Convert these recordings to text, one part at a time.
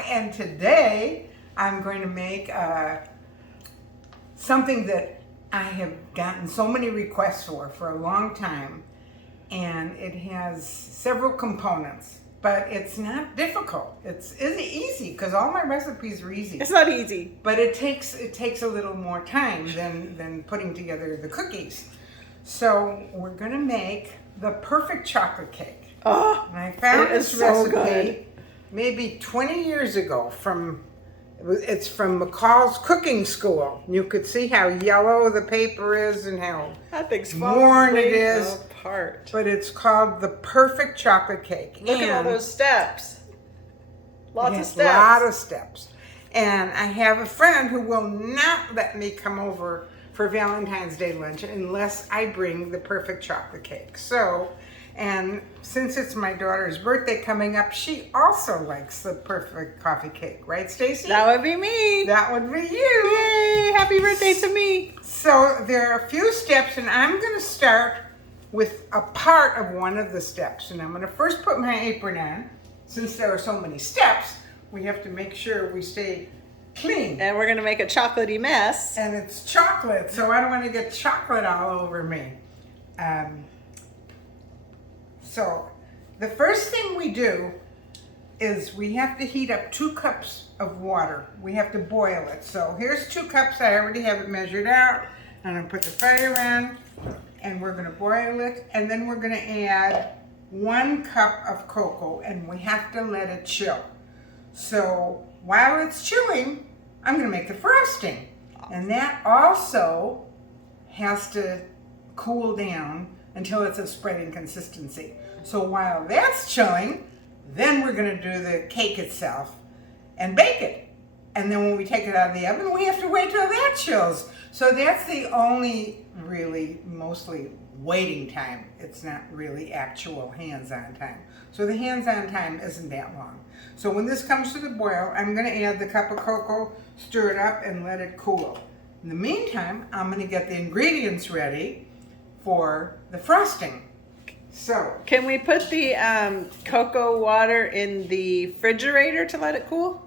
back, and today I'm going to make something that I have gotten so many requests for a long time, and it has several components, but it's not difficult. It's easy because all my recipes are easy. It's not easy, but it takes a little more time than putting together the cookies. So we're gonna make the perfect chocolate cake. Oh, and I found this so recipe good. maybe 20 years ago it's from McCall's cooking school. You could see how yellow the paper is and how That thing's worn it falling is. apart. But it's called the perfect chocolate cake. Look at all those steps. Lots of steps. A lot of steps. And I have a friend who will not let me come over for Valentine's Day lunch unless I bring the perfect chocolate cake. So, and since it's my daughter's birthday coming up, she also likes the perfect coffee cake, right, Stacy? That would be me. That would be you. Yay! Happy birthday to me. So there are a few steps, and I'm going to start with a part of one of the steps. And I'm going to first put my apron on. Since there are so many steps, we have to make sure we stay clean. And we're going to make a chocolatey mess. And it's chocolate, so I don't want to get chocolate all over me. So the first thing we do is we have to heat up 2 cups of water. We have to boil it. So here's 2 cups. I already have it measured out. I'm going to put the fire on, and we're going to boil it. And then we're going to add 1 cup of cocoa, and we have to let it chill. So while it's chilling, I'm going to make the frosting. And that also has to cool down until it's a spreading consistency. So while that's chilling, then we're going to do the cake itself and bake it. And then when we take it out of the oven, we have to wait till that chills. So that's the only really mostly waiting time. It's not really actual hands-on time. So the hands-on time isn't that long. So when this comes to the boil, I'm going to add the cup of cocoa, stir it up, and let it cool. In the meantime, I'm going to get the ingredients ready for the frosting. So, can we put the cocoa water in the refrigerator to let it cool?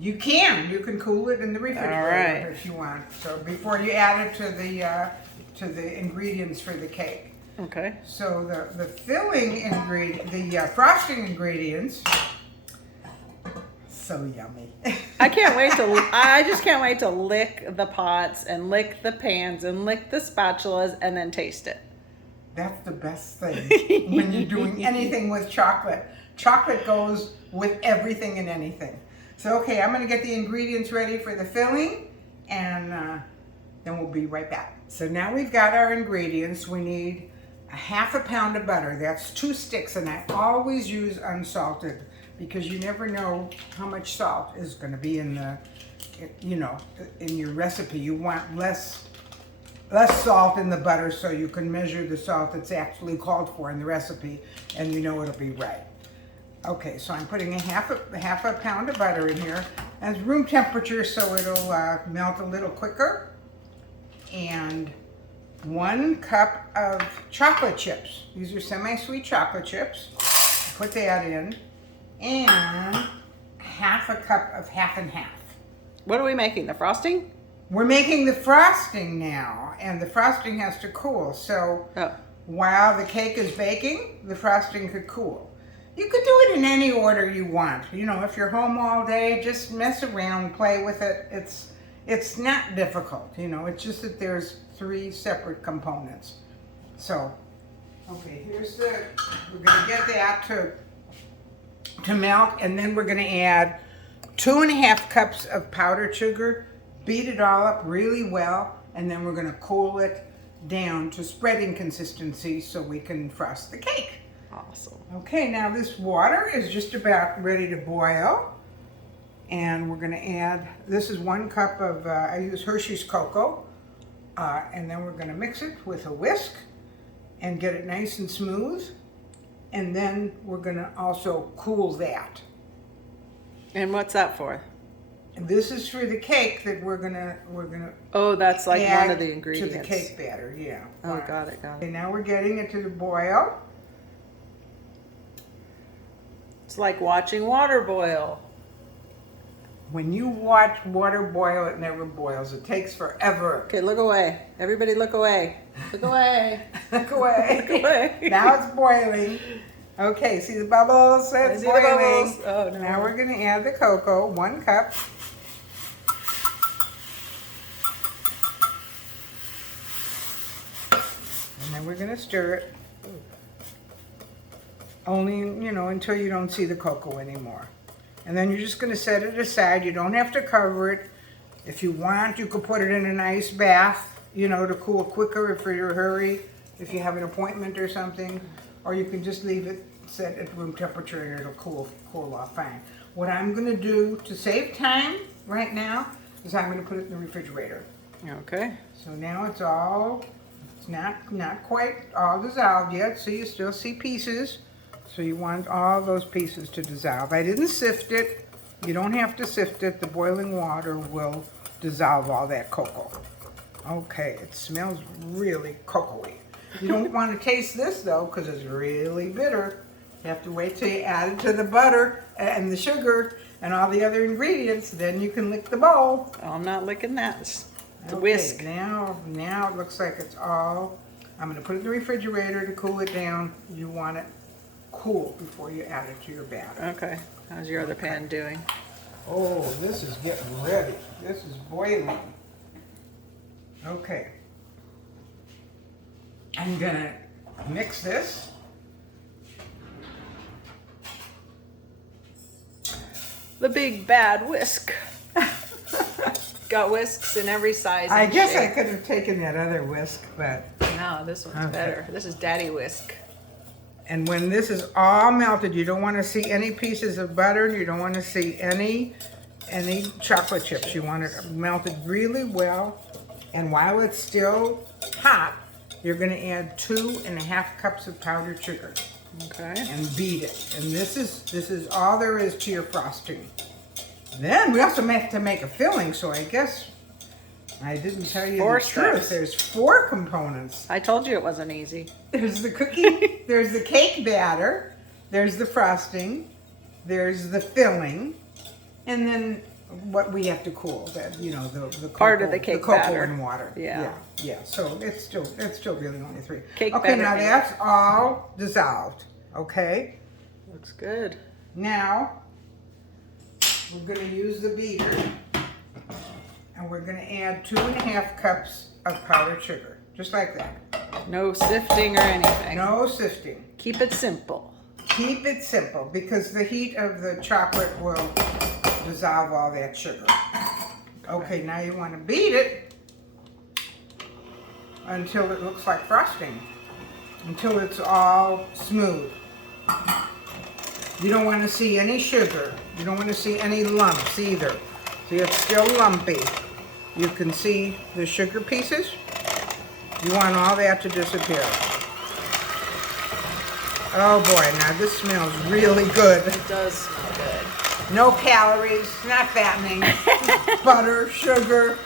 You can cool it in the refrigerator if you want. So before you add it to the ingredients for the cake. Okay. So the filling ingredient, the frosting ingredients. So yummy. I just can't wait to lick the pots and lick the pans and lick the spatulas and then taste it. That's the best thing when you're doing anything with chocolate. Chocolate goes with everything and anything. So, okay, I'm going to get the ingredients ready for the filling, and then we'll be right back. So now we've got our ingredients. We need a 1/2 pound of butter. That's 2 sticks, and I always use unsalted because you never know how much salt is going to be in in your recipe. You want less salt in the butter so you can measure the salt that's actually called for in the recipe, and you know it'll be right. Okay, so I'm putting a half a pound of butter in here. And it's room temperature, so it'll melt a little quicker. And 1 cup of chocolate chips. These are semi-sweet chocolate chips. Put that in. And 1/2 cup of 1/2 and 1/2. What are we making? The frosting? We're making the frosting now, and the frosting has to cool. So while the cake is baking, the frosting could cool. You could do it in any order you want. You know, if you're home all day, just mess around, play with it. It's not difficult, you know. It's just that there's 3 separate components. So, okay, we're gonna get that to melt, and then we're gonna add 2 1/2 cups of powdered sugar. Beat it all up really well, and then we're going to cool it down to spreading consistency so we can frost the cake. Awesome. Okay, now this water is just about ready to boil, and we're going to add, this is 1 cup of, I use Hershey's cocoa, and then we're going to mix it with a whisk and get it nice and smooth, and then we're going to also cool that. And what's that for? And this is for the cake that we're gonna. Oh, that's like one of the ingredients to the cake batter. Yeah. Oh, got it. Okay, now we're getting it to the boil. It's like watching water boil. When you watch water boil, it never boils. It takes forever. Okay, look away. Everybody look away. Look away. Look away. Look away. Now it's boiling. Okay, see the bubbles? It's see the boiling. bubbles. Oh, no. Now we're going to add the cocoa, 1 cup. And then we're going to stir it. Only, you know, until you don't see the cocoa anymore. And then you're just going to set it aside. You don't have to cover it. If you want, you could put it in an ice bath, you know, to cool quicker if you're in a hurry, if you have an appointment or something. Or you can just leave it set at room temperature and it'll cool off fine. What I'm going to do to save time right now is I'm going to put it in the refrigerator. Okay. So now it's not quite all dissolved yet, so you still see pieces. So you want all those pieces to dissolve. I didn't sift it. You don't have to sift it. The boiling water will dissolve all that cocoa. Okay, it smells really cocoa-y. You don't want to taste this though, because it's really bitter. You have to wait till you add it to the butter and the sugar and all the other ingredients. Then you can lick the bowl. Oh, I'm not licking that. It's a Okay, whisk. Now it looks like it's all. I'm going to put it in the refrigerator to cool it down. You want it cool before you add it to your batter. Okay. How's your other pan doing? Oh, this is getting ready. This is boiling. Okay. I'm gonna mix this. The big bad whisk. Got whisks in every size. I and guess I shape. could have taken that other whisk, but. No, this one's Okay. better. This is Daddy Whisk. And when this is all melted, you don't want to see any pieces of butter. You don't want to see any chocolate chips. You want it melted really well. And while it's still hot, you're going to add 2.5 cups of powdered sugar Okay. and beat it. And this is all there is to your frosting. Then we also have to make a filling. So I guess I didn't tell you Four the truth. steps. There's 4 components. I told you it wasn't easy. There's the cookie, there's the cake batter, there's the frosting, there's the filling, and then what we have to cool, that, you know, the cocoa, Part of the cake cocoa batter. and water. Yeah. Yeah. So it's still really only 3. Cake okay, batter now and- that's all dissolved. Okay. Looks good. Now we're going to use the beater, and we're going to add 2.5 cups of powdered sugar, just like that. No sifting or anything. No sifting. Keep it simple. Keep it simple because the heat of the chocolate will dissolve all that sugar. Okay, now you want to beat it until it looks like frosting, until it's all smooth. You don't want to see any sugar. You don't want to see any lumps either. See, it's still lumpy. You can see the sugar pieces. You want all that to disappear. Oh boy, now this smells really good. It does smell good. No calories, not fattening. Butter, sugar,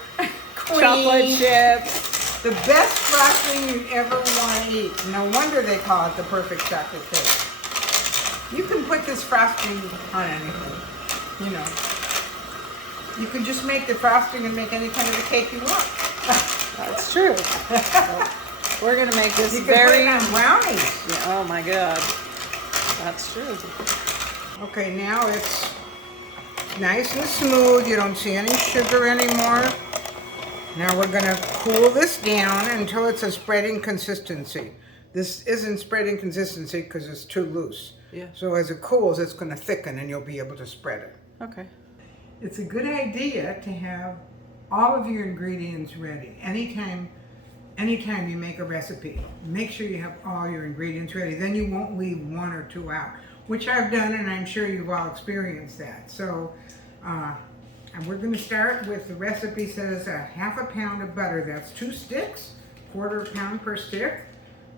cream. Chocolate chips. The best frosting you'd ever want to eat. No wonder they call it the perfect chocolate cake. You can put this frosting on anything, you know. You can just make the frosting and make any kind of a cake you want. That's true. We're gonna make this You can very. put it on brownies. Yeah, oh my God. That's true. Okay, now it's nice and smooth. You don't see any sugar anymore. Now we're gonna cool this down until it's a spreading consistency. This isn't spreading consistency because it's too loose. Yeah. So as it cools, it's gonna thicken and you'll be able to spread it. Okay. It's a good idea to have all of your ingredients ready. Anytime you make a recipe, make sure you have all your ingredients ready. Then you won't leave 1 or 2 out, which I've done, and I'm sure you've all experienced that. So, and we're going to start with the recipe says 1/2 pound of butter. That's 2 sticks, 1/4 pound per stick.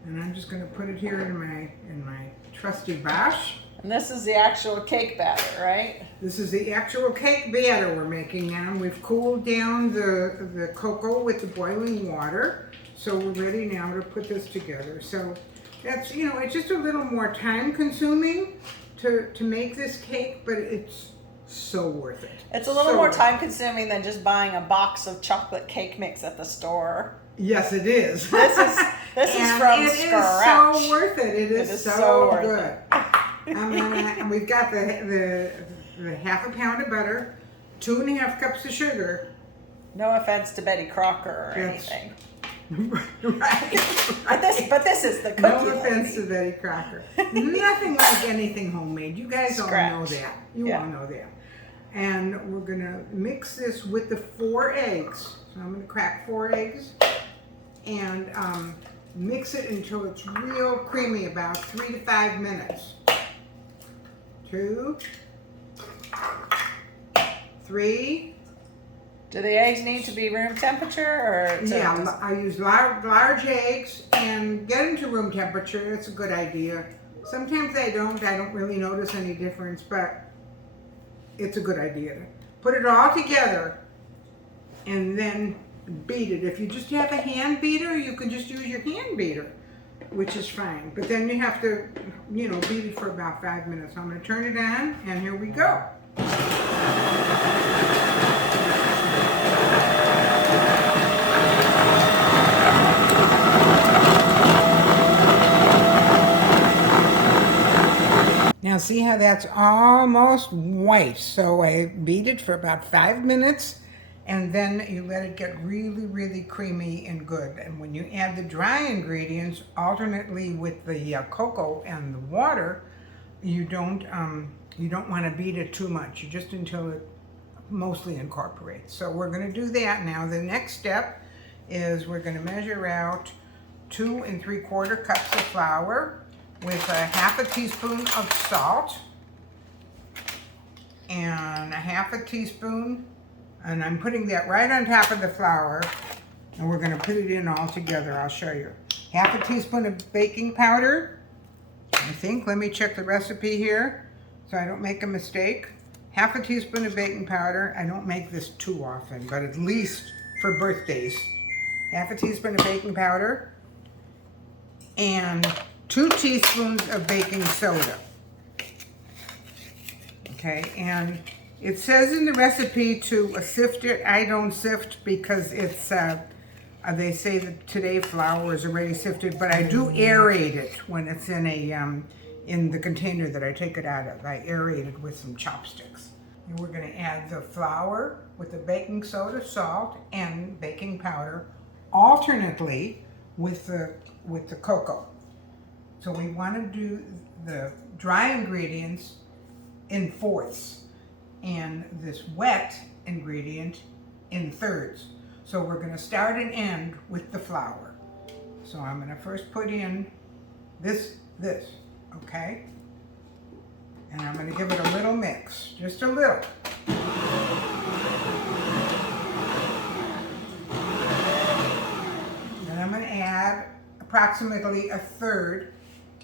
And I'm just going to put it here in my trusty Bosch. And this is the actual cake batter, right? This is the actual cake batter we're making now. We've cooled down the cocoa with the boiling water. So we're ready now to put this together. So that's, it's just a little more time consuming to make this cake, but it's So worth it. It's a little So more worth it. time consuming than just buying a box of chocolate cake mix at the store. Yes, it is. This is And from it scratch. is so worth it. It is so good. And we've got the half a pound of butter, 2.5 cups of sugar. No offense to Betty Crocker or Yes. anything. Right. But this is the cookie. No offense to Betty Crocker. Nothing like anything homemade. You guys all know Scratch. that. You all know that. And we're gonna mix this with the 4 eggs. So I'm gonna crack 4 eggs and mix it until it's real creamy, about 3 to 5 minutes. 2, 3. Do the eggs need to be room temperature or? Yeah, I use large eggs and get them to room temperature. It's a good idea. Sometimes I don't really notice any difference, but it's a good idea. Put it all together and then beat it. If you just have a hand beater, you can just use your hand beater, which is fine. But then you have to, beat it for about 5 minutes. So I'm going to turn it on, and here we go. Now see how that's almost white. So I beat it for about 5 minutes and then you let it get really, really creamy and good. And when you add the dry ingredients alternately with the cocoa and the water, you don't want to beat it too much. You just until it mostly incorporates. So we're going to do that now. The next step is we're going to measure out 2 3/4 cups of flour with a half a teaspoon of salt and a half a teaspoon, and I'm putting that right on top of the flour, and we're going to put it in all together. I'll show you. Half a teaspoon of baking powder, I think. Let me check the recipe here so I don't make a mistake. Half a teaspoon of baking powder. I don't make this too often, but at least for birthdays. Half a teaspoon of baking powder and 2 teaspoons of baking soda. Okay, and it says in the recipe to sift it. I don't sift because it's, they say that today flour is already sifted, but I do aerate it when it's in in the container that I take it out of. I aerate it with some chopsticks. And we're gonna add the flour with the baking soda, salt, and baking powder alternately with the cocoa. So we want to do the dry ingredients in fourths and this wet ingredient in thirds. So we're going to start and end with the flour. So I'm going to first put in this, okay? And I'm going to give it a little mix, just a little. Then I'm going to add approximately a third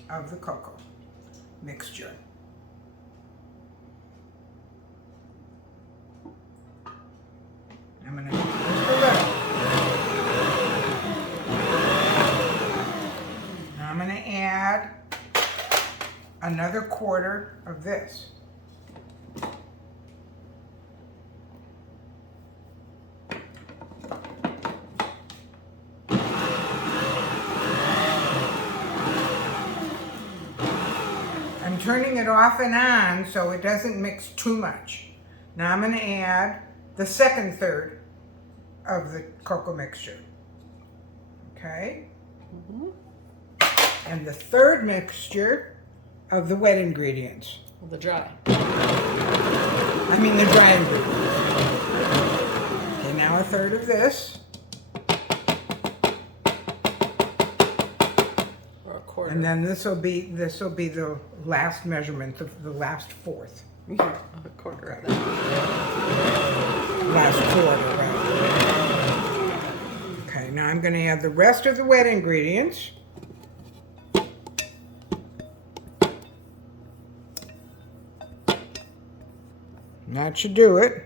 of the cocoa mixture. I'm going to do just a little. Now I'm going to add another quarter of this. I'm turning it off and on so it doesn't mix too much. Now I'm going to add the second third of the cocoa mixture. Okay? And the third mixture of the wet ingredients. The dry. I mean the dry ingredients. Okay, now a third of this. And then this will be the last measurement, the last fourth. Yeah, a quarter of that. Last quarter, right? Okay, now I'm going to add the rest of the wet ingredients. That should do it.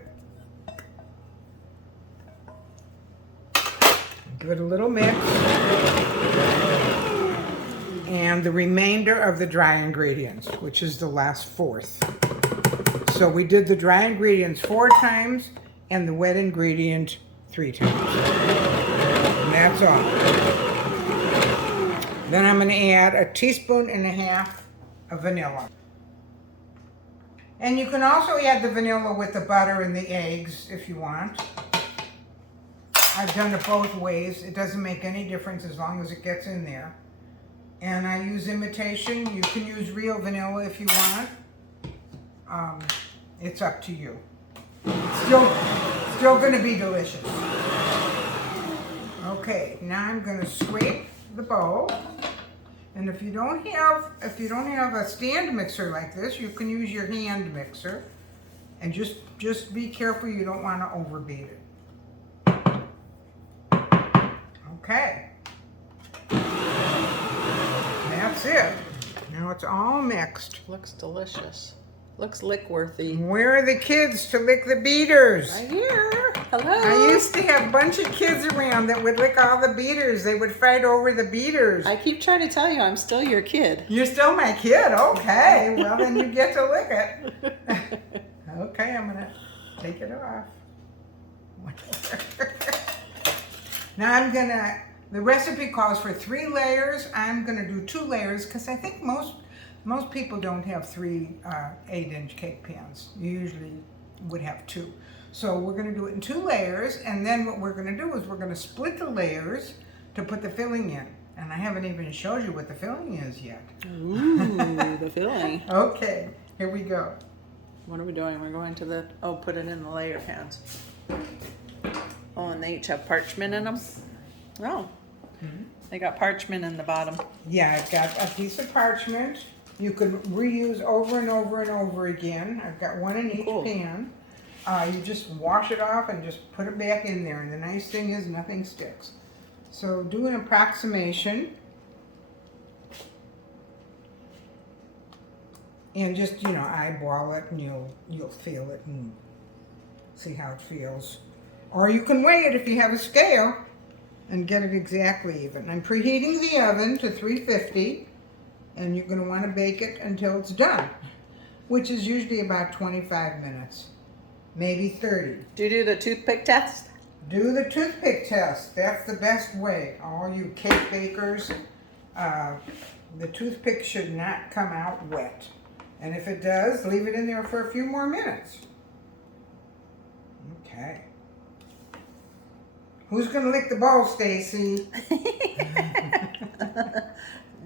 Give it a little mix. And the remainder of the dry ingredients, which is the last fourth. So we did the dry ingredients 4 times and the wet ingredient 3 times. And that's all. Then I'm going to add 1.5 teaspoons of vanilla. And you can also add the vanilla with the butter and the eggs if you want. I've done it both ways. It doesn't make any difference as long as it gets in there. And I use imitation. You can use real vanilla if you want. It's up to you. It's still going to be delicious. Okay, now I'm going to scrape the bowl. And if you don't have a stand mixer like this, you can use your hand mixer. And just be careful you don't want to overbeat it. Okay. That's it. Now it's all mixed. Looks delicious. Looks lick-worthy. Where are the kids to lick the beaters? Right here. Hello. I used to have a bunch of kids around that would lick all the beaters. They would fight over the beaters. I keep trying to tell you I'm still your kid. You're still my kid? Okay. Well, then you get to lick it. Okay, I'm going to take it off. Now the recipe calls for 3 layers. I'm going to do 2 layers because I think most people don't have 3 8-inch cake pans. You usually would have 2. So we're going to do it in 2 layers, and then what we're going to do is we're going to split the layers to put the filling in. And I haven't even showed you what the filling is yet. Ooh, the filling. Okay, here we go. What are we doing? We're going to put it in the layer pans. Oh, and they each have parchment in them? Oh. Mm-hmm. They got parchment in the bottom. Yeah, I've got a piece of parchment. You can reuse over and over and over again. I've got one in each pan. You just wash it off and just put it back in there. And the nice thing is nothing sticks. So do an approximation. And just, eyeball it and you'll feel it and see how it feels. Or you can weigh it if you have a scale and get it exactly even. I'm preheating the oven to 350, and you're going to want to bake it until it's done, which is usually about 25 minutes, maybe 30. Do you do the toothpick test? Do the toothpick test. That's the best way. All you cake bakers, the toothpick should not come out wet. And if it does, leave it in there for a few more minutes. Okay. Who's going to lick the bowl, Stacy?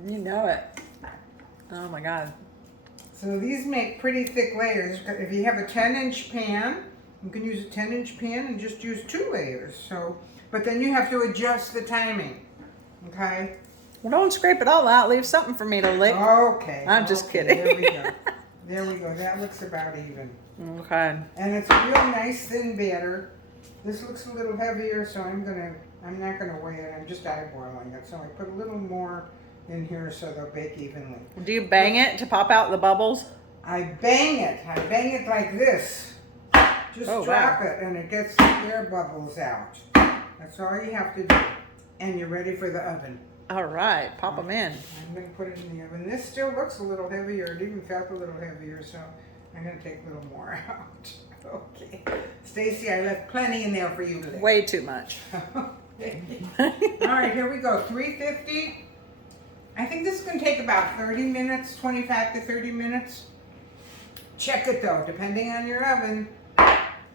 You know it. Oh my God. So these make pretty thick layers. If you have a 10-inch pan, you can use a 10-inch pan and just use 2 layers. But then you have to adjust the timing. Okay? Well, don't scrape it all out. Leave something for me to lick. Okay. I'm just kidding. There we go. There we go. That looks about even. Okay. And it's a real nice thin batter. This looks a little heavier, so I'm not gonna weigh it. I'm just eyeballing it. So I put a little more in here so they'll bake evenly. Do you bang it to pop out the bubbles? I bang it. I bang it like this. Just drop it, and it gets the air bubbles out. That's all you have to do. And you're ready for the oven. All right, pop them in. I'm going to put it in the oven. This still looks a little heavier. It even felt a little heavier, so I'm going to take a little more out. Okay. Stacy, I left plenty in there for you today. Way too much. All right, here we go. 350. I think this is going to take about 30 minutes, 25 to 30 minutes. Check it, though. Depending on your oven,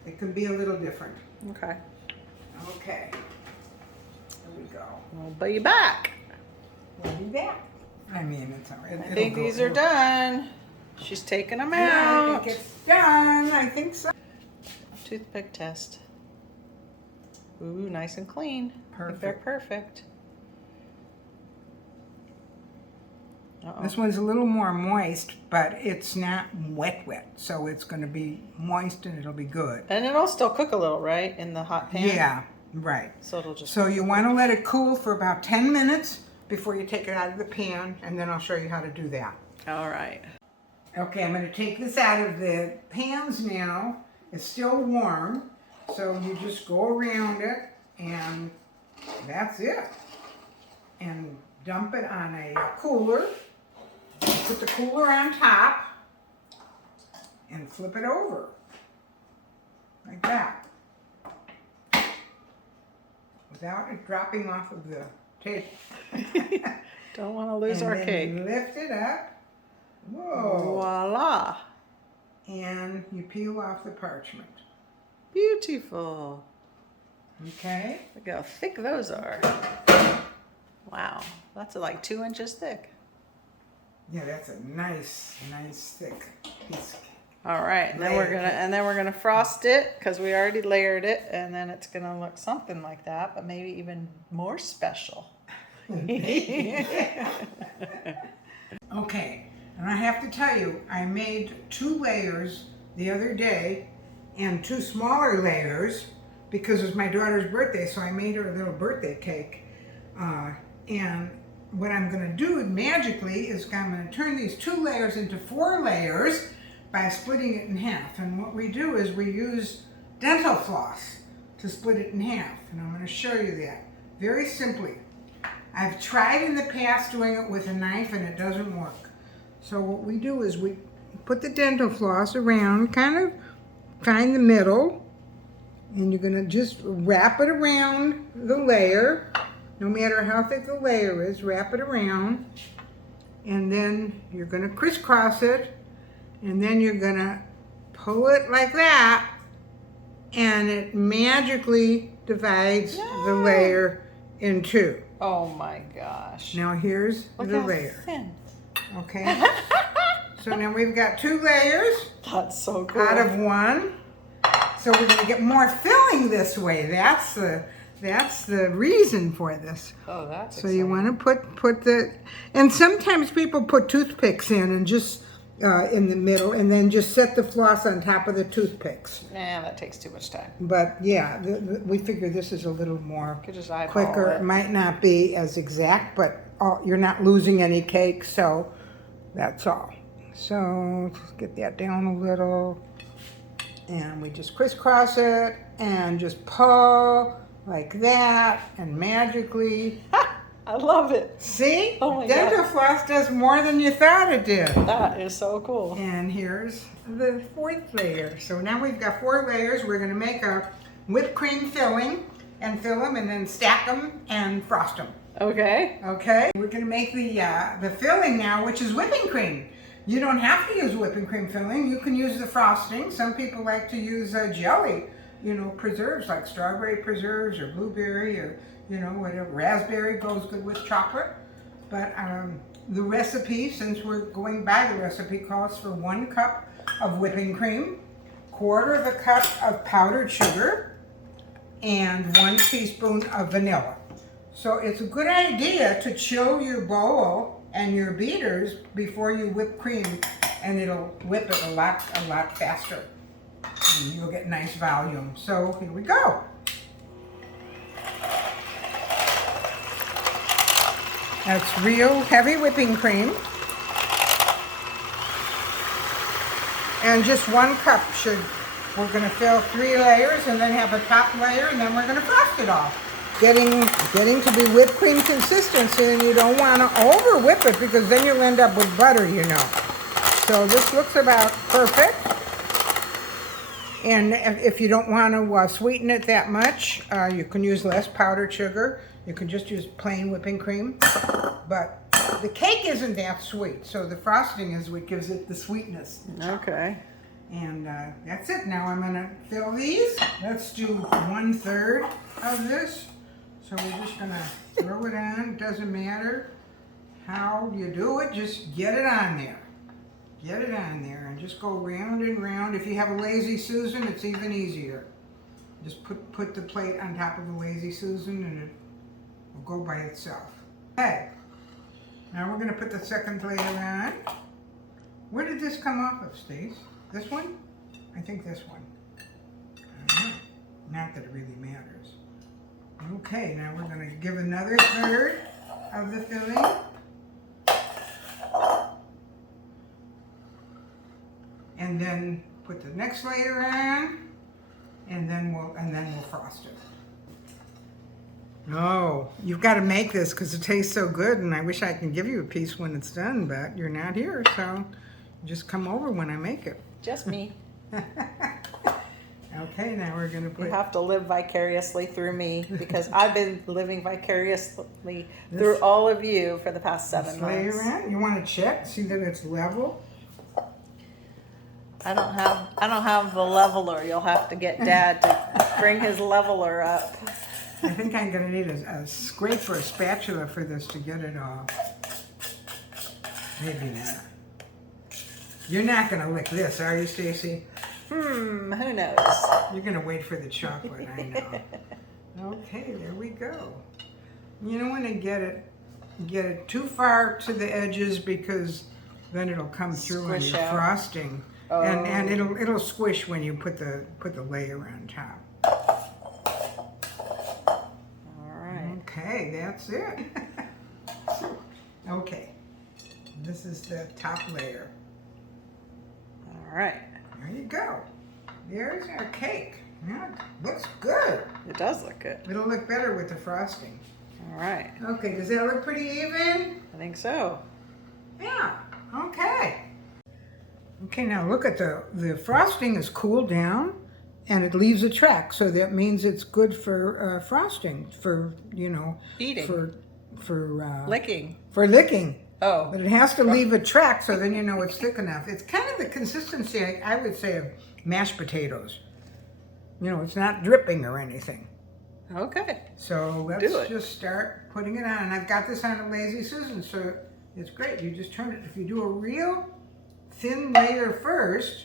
it can be a little different. Okay. Okay. Here we go. We'll be back. We'll be back. I mean, it's all right. I think these are done. She's taking them Yeah, I out. think it's done. I think so. Toothpick test. Ooh, nice and clean. I think they're Perfect. perfect. Uh-oh. This one's a little more moist, but it's not wet, so it's going to be moist and it'll be good. And it'll still cook a little, right, in the hot pan? Yeah, right. So it'll just... So you want to let it cool for about 10 minutes before you take it out of the pan, and then I'll show you how to do that. All right. Okay, I'm going to take this out of the pans now. It's still warm, so you just go around it, and that's it. And dump it on a cooler. Put the cooler on top, and flip it over. Like that. Without it dropping off of the table. Don't want to lose our cake. And then lift it up. Whoa. Voila. And you peel off the parchment. Beautiful. Okay. Look how thick those are. Wow. That's like 2 inches thick. Yeah, that's a nice thick piece. All right, and then we're gonna frost it because we already layered it, and then it's gonna look something like that, but maybe even more special. Okay, and I have to tell you, I made 2 layers the other day and 2 smaller layers because it was my daughter's birthday, so I made her a little birthday cake. And what I'm going to do magically is I'm going to turn these 2 layers into 4 layers by splitting it in half. And what we do is we use dental floss to split it in half. And I'm going to show you that very simply. I've tried in the past doing it with a knife and it doesn't work. So what we do is we put the dental floss around, kind of find the middle, and you're going to just wrap it around the layer. No matter how thick the layer is, wrap it around, and then you're going to crisscross it, and then you're going to pull it like that, and it magically divides the layer in 2. Oh my gosh. Now here's Look the how layer. thin. Okay. So now we've got 2 layers That's so cool. out of 1. So we're going to get more filling this way. That's the reason for this. Oh, that's So exciting. you want to put the, and sometimes people put toothpicks in and just in the middle, and then just set the floss on top of the toothpicks. Nah, that takes too much time. But yeah, we figure this is a little more Could just eyeball quicker. it. It might not be as exact, but you're not losing any cake, so that's all. So just get that down a little, and we just crisscross it and just pull like that, and magically, I love it. see? Oh my Dental floss does more than you thought it did. That is so cool. And here's the 4th layer. So now we've got 4 layers. We're going to make a whipped cream filling and fill them, and then stack them and frost them. Okay. Okay? We're going to make the filling now, which is whipping cream. You don't have to use whipping cream filling. You can use the frosting. Some people like to use jelly, preserves like strawberry preserves or blueberry or, whatever. Raspberry goes good with chocolate. But the recipe, since we're going by the recipe, calls for 1 cup of whipping cream, 1/4 cup of powdered sugar, and 1 teaspoon of vanilla. So it's a good idea to chill your bowl and your beaters before you whip cream, and it'll whip it a lot faster. And you'll get nice volume. So here we go. That's real heavy whipping cream. And just 1 cup we're going to fill 3 layers and then have a top layer, and then we're going to frost it off. Getting to be whipped cream consistency, and you don't want to over whip it because then you'll end up with butter, So this looks about perfect. And if you don't want to sweeten it that much, you can use less powdered sugar. You can just use plain whipping cream. But the cake isn't that sweet, so the frosting is what gives it the sweetness. Okay. And that's it. Now I'm going to fill these. Let's do 1/3 of this. So we're just going to throw it on. It doesn't matter how you do it. Just get it on there. Get it on there and just go round and round. If you have a Lazy Susan, it's even easier. Just put the plate on top of the Lazy Susan and it will go by itself. Okay. Now we're going to put the 2nd layer on. Where did this come off of, Stace? This one? I think this one. I don't know. Not that it really matters. Okay, now we're going to give another 1/3 of the filling. And then put the next layer on, and then we'll frost it. Oh, you've got to make this because it tastes so good, and I wish I can give you a piece when it's done, but you're not here, so just come over when I make it. Just me. Okay, now we're gonna put. You have to live vicariously through me because I've been living vicariously This- through all of you for the past this 7 layer months. in. You want to check, see that it's level. I don't have the leveler. You'll have to get Dad to bring his leveler up. I think I'm gonna need a scrape or a spatula for this to get it off. Maybe not. You're not gonna lick this, are you, Stacy? Who knows? You're gonna wait for the chocolate, I know. Okay, there we go. You don't want to get it too far to the edges because then it'll come through on Squish your out. frosting, Oh. and it'll squish when you put the layer on top. All right. Okay, that's it. Okay, this is the top layer. All right. There you go. There's our cake. Yeah, looks good. It does look good. It'll look better with the frosting. All right. Okay, does that look pretty even? I think so. Yeah, okay. Okay, now look at the frosting is cooled down and it leaves a track. So that means it's good for frosting, for, Eating. for Licking. for licking. Oh. But it has to leave a track so then you know it's thick enough. It's kind of the consistency, I would say, of mashed potatoes. It's not dripping or anything. Okay. So Do let's it. just start putting it on. And I've got this on a Lazy Susan, so it's great. You just turn it. If you do a real thin layer first,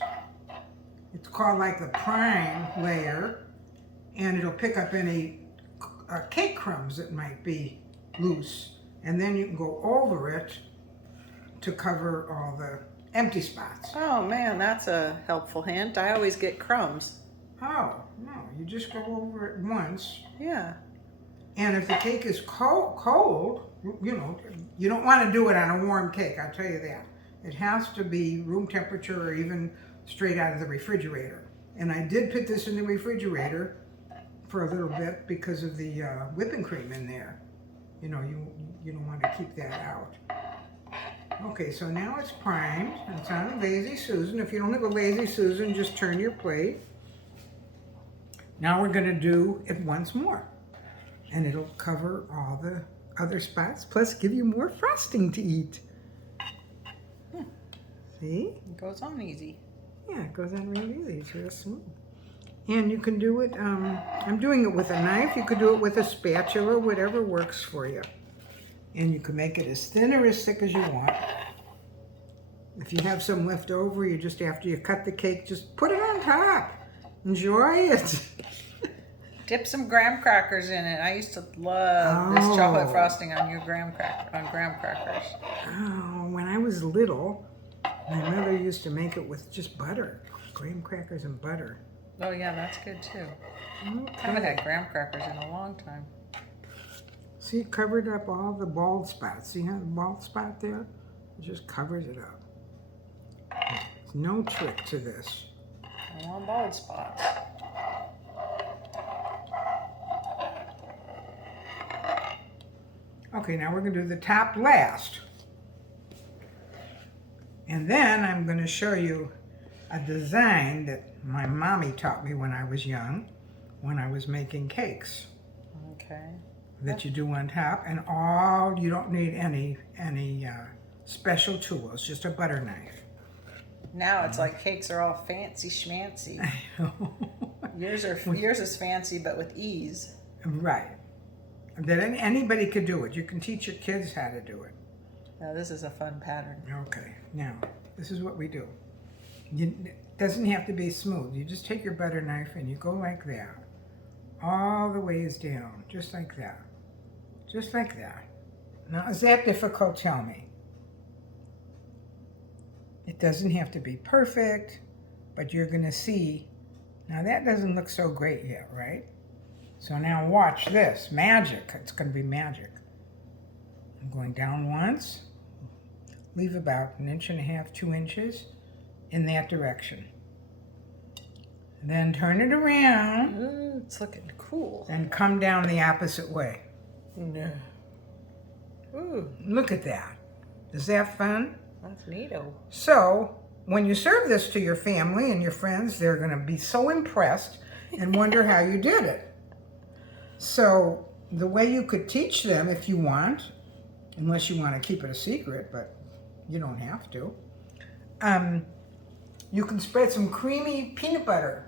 it's called like the prime layer, and it'll pick up any cake crumbs that might be loose. And then you can go over it to cover all the empty spots. Oh man, that's a helpful hint. I always get crumbs. Oh, no, you just go over it once. Yeah. And if the cake is cold, you don't want to do it on a warm cake, I'll tell you that. It has to be room temperature or even straight out of the refrigerator. And I did put this in the refrigerator for a little bit because of the whipping cream in there. You don't want to keep that out. Okay, so now it's primed. It's on a Lazy Susan. If you don't have a Lazy Susan, just turn your plate. Now we're going to do it once more. And it'll cover all the other spots, plus give you more frosting to eat. See? It goes on easy. Yeah, it goes on real easy. It's real smooth. And you can do it, I'm doing it with a knife. You could do it with a spatula, whatever works for you. And you can make it as thin or as thick as you want. If you have some left over, you just, after you cut the cake, just put it on top. Enjoy it. Dip some graham crackers in it. I used to love this chocolate frosting on graham crackers. Oh, when I was little, my mother used to make it with just butter. Graham crackers and butter. Oh yeah, that's good too. Okay. I haven't had graham crackers in a long time. See, it covered up all the bald spots. See how the bald spot there? It just covers it up. There's no trick to this. I want bald spots. Okay, now we're going to do the top last. And then I'm going to show you a design that my mommy taught me when I was young, when I was making cakes. Okay. That you do on top, and you don't need any special tools, just a butter knife. Now it's like cakes are all fancy schmancy. Yours is fancy but with ease. Right. That anybody could do it. You can teach your kids how to do it. Now this is a fun pattern. Okay, now this is what we do. It doesn't have to be smooth. You just take your butter knife and you go like that. All the ways down, just like that. Just like that. Now, is that difficult? Tell me. It doesn't have to be perfect, but you're going to see. Now, that doesn't look so great yet, right? So now watch this. Magic. It's going to be magic. I'm going down once. Leave about 1.5 inches, 2 inches in that direction. Then turn it around. Ooh, it's looking cool. And come down the opposite way. No. Ooh, Look at that. Is that fun? that's neato. So, when you serve this to your family and your friends, they're going to be so impressed and wonder how you did it. So the way you could teach them if you want, unless you want to keep it a secret, but you don't have to, you can spread some creamy peanut butter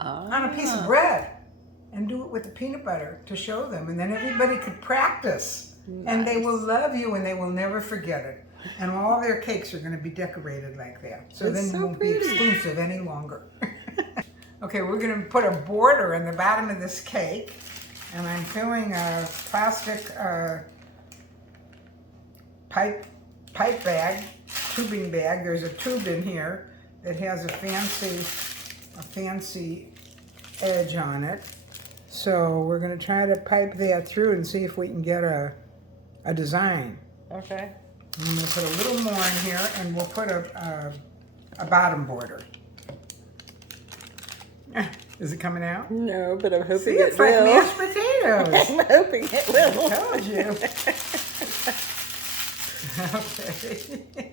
on a piece of bread and do it with the peanut butter to show them. And then everybody could practice. Nice. And they will love you and they will never forget it. And all their cakes are going to be decorated like that. So then you won't be exclusive any longer. Okay, we're going to put a border in the bottom of this cake. And I'm filling a plastic pipe bag, tubing bag. There's a tube in here that has a fancy edge on it. So we're going to try to pipe that through and see if we can get a design. Okay. I'm going to put a little more in here, and we'll put a bottom border. Is it coming out? No, but I'm hoping See, it it's will. like mashed potatoes. I'm hoping it will. I told you. Okay.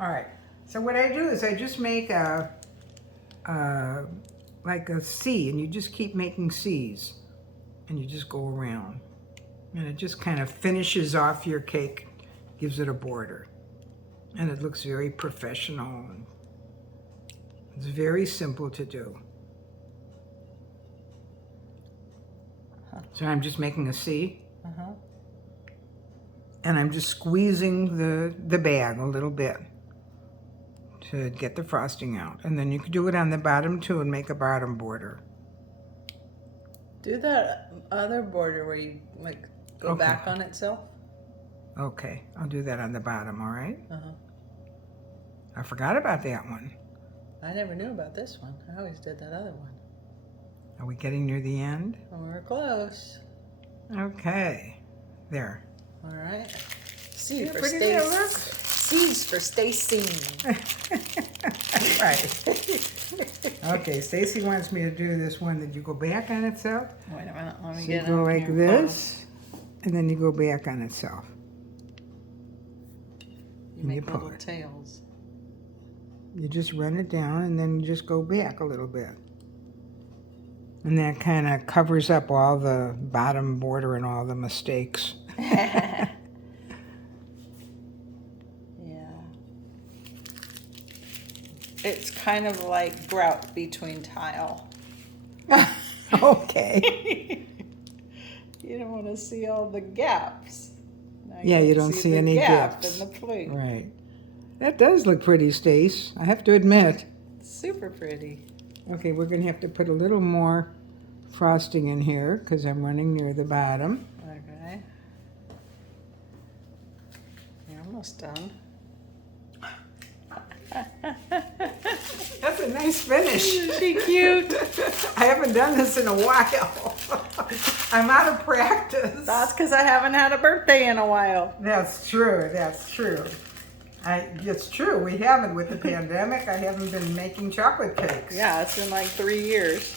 All right. So what I do is I just make like a C, and you just keep making C's, and you just go around, and it just kind of finishes off your cake, gives it a border, and it looks very professional. It's very simple to do. So I'm just making a C, and I'm just squeezing the bag a little bit to get the frosting out. And then you can do it on the bottom too and make a bottom border. Do that other border where you like go back on itself. Okay, I'll do that on the bottom, all right? I forgot about that one. I never knew about this one. I always did that other one. Are we getting near the end? We're close. Okay, there. All right. C for pretty that Stacy. looks. C's for Stacy. Right. Okay, Stacy wants me to do this one that you go back on itself. Wait a minute. Let me So get you go on like here. this, and then you go back on itself. You make little tails. You just run it down, and then you just go back a little bit. And that kind of covers up all the bottom border and all the mistakes. Yeah. It's kind of like grout between tile. Okay. You don't want to see all the gaps. Now Yeah, you can don't see the any gap gaps. in the plate. Right. That does look pretty, Stace. I have to admit. Super pretty. Okay, we're going to have to put a little more frosting in here because I'm running near the bottom. Okay. You're almost done. That's a nice finish. Isn't she cute? I haven't done this in a while. I'm out of practice. That's because I haven't had a birthday in a while. That's true. That's true. It's true. We haven't with the pandemic. I haven't been making chocolate cakes. Yeah, it's been like 3 years.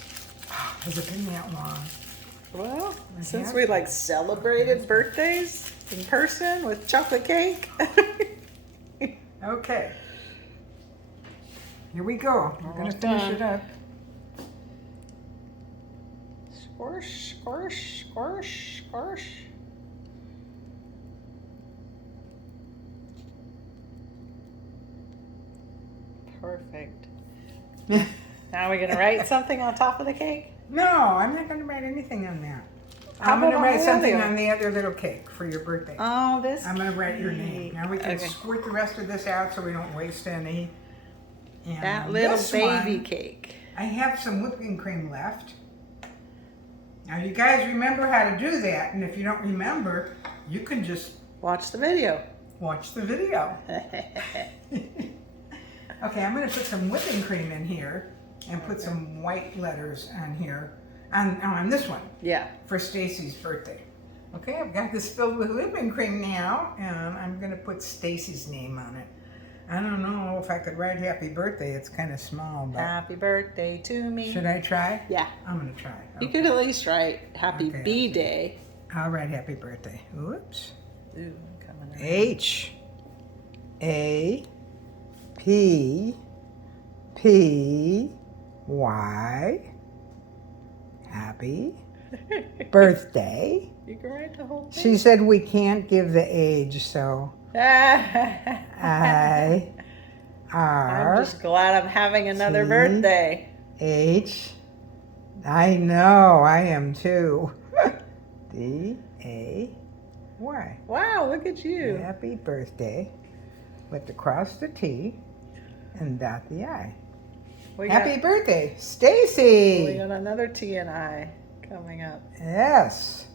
Has it been that long? Well, since we like celebrated birthdays in person with chocolate cake. Okay. Here we go. We're going to finish it up. Squish, squish, squish, squish. Perfect. Now we're gonna write something on top of the cake? No, I'm not going to write anything on that. How I'm going to about write on the something other on the other little cake for your birthday. Oh, this I'm going to write your name. Now we can Okay. squirt the rest of this out so we don't waste any. And that little this baby one, cake. I have some whipping cream left. Now you guys remember how to do that, and if you don't remember, you can just Watch the video. watch the video. Okay, I'm going to put some whipping cream in here and put some white letters on here, on this one, Yeah. for Stacy's birthday. Okay, I've got this filled with whipping cream now, and I'm going to put Stacy's name on it. I don't know if I could write happy birthday. It's kind of small, but Happy birthday to me. should I try? Yeah. I'm going to try. You Okay. could at least write happy Okay. B-Day. I'll write happy birthday. Oops. Ooh, coming in. H-A-P-P-Y. P, P, Y. Happy birthday. You can write the whole thing. She said we can't give the age, so I, R, I'm just glad I'm having another T, birthday. H. I know, I am too. D, A, Y. Wow, look at you. Happy birthday. With the cross the T and dot the I. Happy birthday, We Stacy. got another T and I coming up. Yes.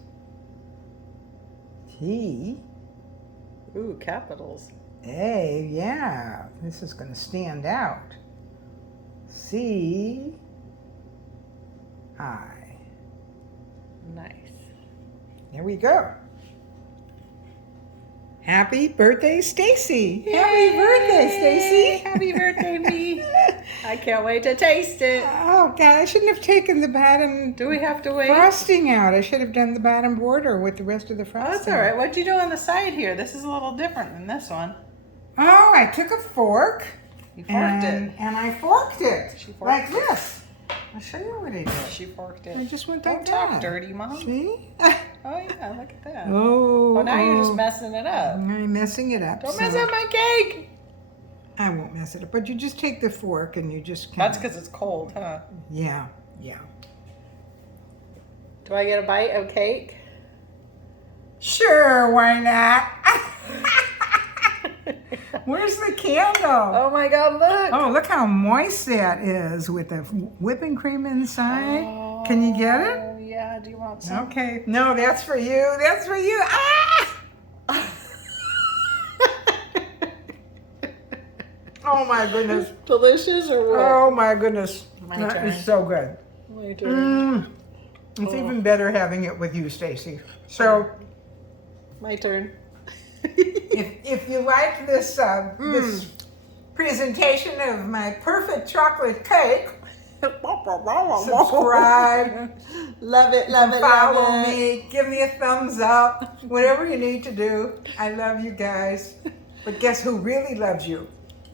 T, Ooh, capitals. A, yeah. This is going to stand out. C, I. Nice. There we go. Happy birthday, Stacy. Yay! Happy birthday, Stacy. Happy birthday, me. I can't wait to taste it. Oh, God, I shouldn't have taken the bottom Do we have to wait? frosting out. I should have done the bottom border with the rest of the Oh, frosting. that's all right. What'd you do on the side here? This is a little different than this one. Oh, I took a fork. You forked it. And I forked it. She forked like it. this. I'll show you what I did. She forked I it. just went Don't like talk that. dirty, Mom. See? Oh, yeah, look at that. Oh. Oh, now you're just messing it up. I'm messing it up. Don't so mess up my cake. I won't mess it up. But you just take the fork and you just kind That's of. because it's cold, huh? Yeah, yeah. Do I get a bite of cake? Sure, why not? Where's the candle? Oh my God, look. Oh, look how moist that is with the whipping cream inside. Can you get it? Oh, yeah. Do you want some? Okay. No, that's for you. That's for you. Ah! Oh my goodness. Delicious or what? Oh my goodness. My That turn. is so good. My turn. It's even better having it with you, Stacy. So My turn. if you like this this presentation of my perfect chocolate cake, subscribe, Love it, love it, follow love it. me, give me a thumbs up, whatever you need to do. I love you guys. But guess who really loves you?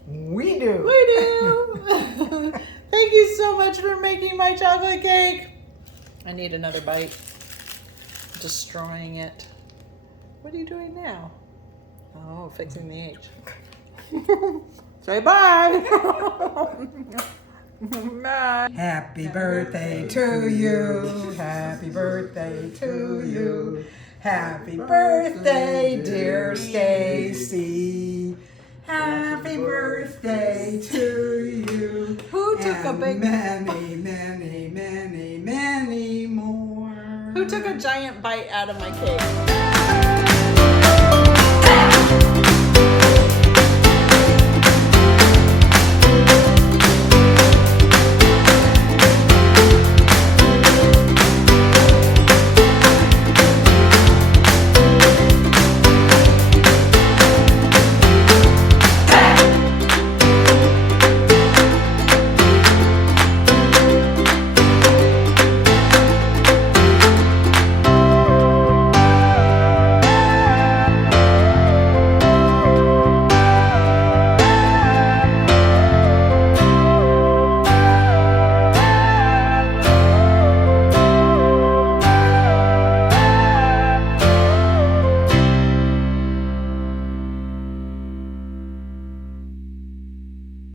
We do. We do. Thank you so much for making my chocolate cake. I need another bite. Destroying it. What are you doing now? Oh, fixing the H. Say bye. Bye. Happy birthday to you. Happy birthday to you. Happy birthday, dear Stacy. Happy birthday to you. Who took a And big- many, many, many, many more. Who took a giant bite out of my cake?